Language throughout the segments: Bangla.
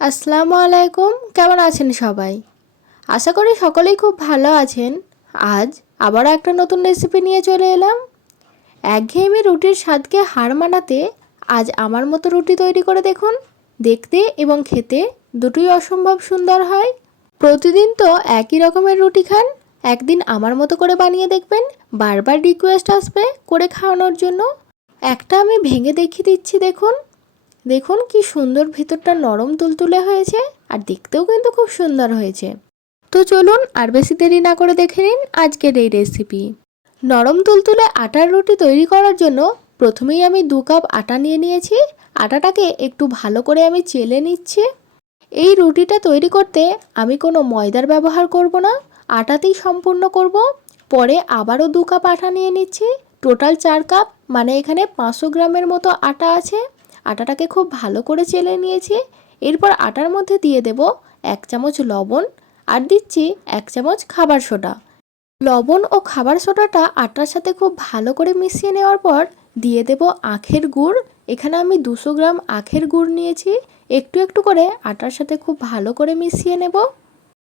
আসসালামু আলাইকুম, কেমন আছেন সবাই? আশা করি সকলেই খুব ভালো আছেন। আজ আবারও একটা নতুন রেসিপি নিয়ে চলে এলাম। একঘেয়েমি রুটির স্বাদকে হার মানাতে আজ আমার মতো রুটি তৈরি করে দেখুন। দেখতে এবং খেতে দুটোই অসম্ভব সুন্দর হয়। প্রতিদিন তো একই রকমের রুটি খান, একদিন আমার মতো করে বানিয়ে দেখবেন। বারবার রিকোয়েস্ট আসবে করে খাওয়ানোর জন্য। একটা আমি ভেঙে দেখিয়ে দিচ্ছি, দেখুন। দেখুন কি সুন্দর, ভেতরটা নরম তুলতুলে হয়েছে আর দেখতেও কিন্তু খুব সুন্দর হয়েছে। তো চলুন আর বেশি দেরি না করে দেখে নিন আজকের এই রেসিপি। নরম তুলতুলে আটার রুটি তৈরি করার জন্য প্রথমেই আমি 2 কাপ আটা নিয়ে নিয়েছি। আটাটাকে একটু ভালো করে আমি চেলে নিচ্ছি। এই রুটিটা তৈরি করতে আমি কোনো ময়দার ব্যবহার করব না, আটাতেই সম্পূর্ণ করব। পরে আবারও 2 কাপ আটা নিয়ে নিচ্ছি। টোটাল 4 কাপ, মানে এখানে 500 গ্রামের মতো আটা আছে। আটাটাকে খুব ভালো করে চেলে নিয়েছি। এরপর আটার মধ্যে দিয়ে দেব 1 চামচ লবণ আর দিচ্ছি 1 চামচ খাবার সোডা। লবণ ও খাবার সোডাটা আটার সাথে খুব ভালো করে মিশিয়ে নেওয়ার পর দিয়ে দেব আখের গুড়। এখানে আমি 200 গ্রাম আখের গুড় নিয়েছি। একটু একটু করে আটার সাথে খুব ভালো করে মিশিয়ে নেব।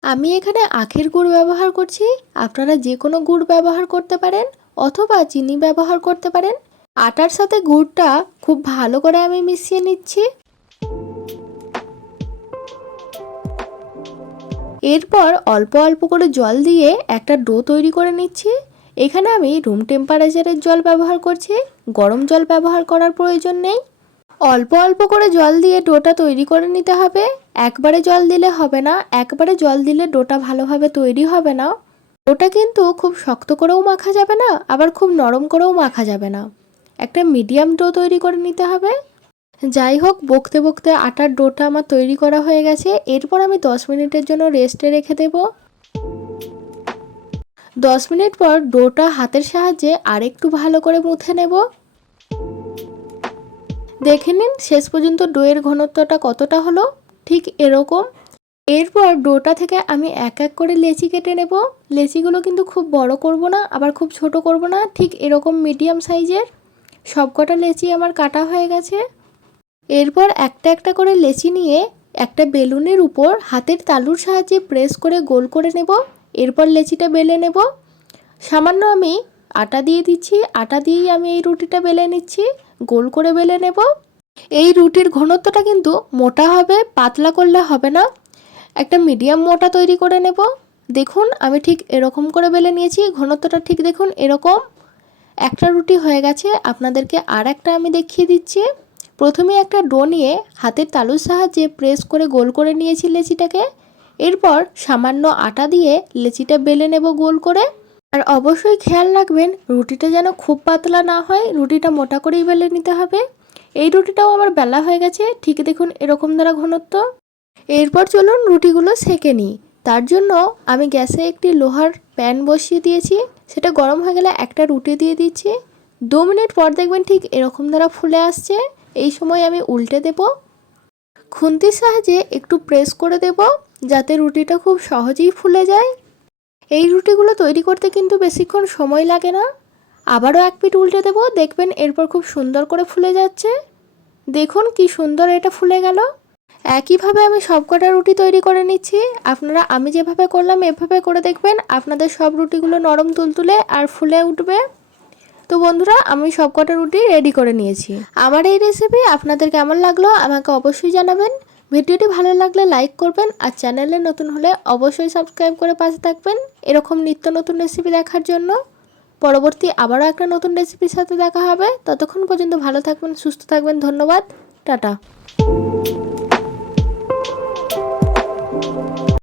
আমি এখানে আখের গুড় ব্যবহার করছি, আপনারা যে কোনো গুড় ব্যবহার করতে পারেন অথবা চিনি ব্যবহার করতে পারেন। আটার সাথে গুড়টা খুব ভালো করে আমি মিশিয়ে নিচ্ছি। এরপর অল্প অল্প করে জল দিয়ে একটা ডো তৈরি করে নিচ্ছি। এখানে আমি রুম টেম্পারেচারের জল ব্যবহার করছি, গরম জল ব্যবহার করার প্রয়োজন নেই। অল্প অল্প করে জল দিয়ে ডোটা তৈরি করে নিতে হবে। একবারে জল দিলে হবে না, একবারে জল দিলে ডোটা ভালোভাবে তৈরি হবে না। ডোটা কিন্তু খুব শক্ত করেও মাখা যাবে না, আবার খুব নরম করেও মাখা যাবে না। একটা মিডিয়াম ডো তৈরি করে নিতে হবে। যাই হোক, বকতে বকতে আটার ডোটা আমার তৈরি করা হয়ে গেছে। এরপর আমি 10 মিনিটের জন্য রেস্টে রেখে দেব। 10 মিনিট পর ডোটা হাতের সাহায্যে আরেকটু ভালো করে মুথে নেব। দেখে নিন শেষ পর্যন্ত ডোয়ের ঘনত্বটা কতটা হলো, ঠিক এরকম। এরপর ডোটা থেকে আমি এক এক করে লেচি কেটে নেব। লেচিগুলো কিন্তু খুব বড় করব না, আবার খুব ছোট করব না, ঠিক এরকম মিডিয়াম সাইজের। সবকটা লেচি আমার কাটা হয়ে গেছে। এরপর একটা একটা করে লেচি নিয়ে একটা বেলুনের উপর হাতের তালুর সাহায্যে প্রেস করে গোল করে নেব। এরপর লেচিটা বেলে নেব। সামান্য আমি আটা দিয়ে দিচ্ছি, আটা দিয়েই আমি এই রুটিটা বেলে নিচ্ছি। গোল করে বেলে নেব। এই রুটির ঘনত্বটা কিন্তু মোটা হবে, পাতলা করলে হবে না। একটা মিডিয়াম মোটা তৈরি করে নেব। দেখুন আমি ঠিক এরকম করে বেলে নিয়েছি, ঘনত্বটা ঠিক দেখুন এরকম। একটা রুটি হয়ে গেছে, আপনাদেরকে আর একটা আমি দেখিয়ে দিচ্ছি। প্রথমে একটা ডো নিয়ে হাতের তালুর সাহায্যে প্রেস করে গোল করে নিয়েছি লেচিটাকে। এরপর সামান্য আটা দিয়ে লেচিটা বেলে নেব গোল করে। আর অবশ্যই খেয়াল রাখবেন রুটিটা যেন খুব পাতলা না হয়, রুটিটা মোটা করেই বেলে নিতে হবে। এই রুটিটাও আমার বেলা হয়ে গেছে, ঠিক দেখুন এরকম দ্বারা ঘনত্ব। এরপর চলুন রুটিগুলো সেঁকে নিই। তার জন্য আমি গ্যাসে একটি লোহার প্যান বসিয়ে দিয়েছি। সেটা গরম হয়ে গেলে একটা রুটি দিয়ে দিচ্ছি। 2 মিনিট পর দেখবেন ঠিক এরকম দ্বারা ফুলে আসছে। এই সময় আমি উল্টে দেব। খুন্তির সাহায্যে একটু প্রেস করে দেব যাতে রুটিটা খুব সহজেই ফুলে যায়। এই রুটিগুলো তৈরি করতে কিন্তু বেশিক্ষণ সময় লাগে না। আবারও এক পিঠ উল্টে দেব, দেখবেন এরপর খুব সুন্দর করে ফুলে যাচ্ছে। দেখুন কি সুন্দর এটা ফুলে গেল। একইভাবে আমি সবকটা রুটি তৈরি করে নিচ্ছি। আপনারা আমি যেভাবে করলাম এভাবে করে দেখবেন, আপনাদের সব রুটিগুলো নরম তুলতুলে আর ফুলে উঠবে। তো বন্ধুরা, আমি সবকটা রুটি রেডি করে নিয়েছি। আমার এই রেসিপি আপনাদের কেমন লাগলো আমাকে অবশ্যই জানাবেন। ভিডিওটি ভালো লাগলে লাইক করবেন, আর চ্যানেলে নতুন হলে অবশ্যই সাবস্ক্রাইব করে পাশে থাকবেন এরকম নিত্য নতুন রেসিপি দেখার জন্য। পরবর্তী আবারও একটা নতুন রেসিপির সাথে দেখা হবে। ততক্ষণ পর্যন্ত ভালো থাকবেন, সুস্থ থাকবেন। ধন্যবাদ, টাটা।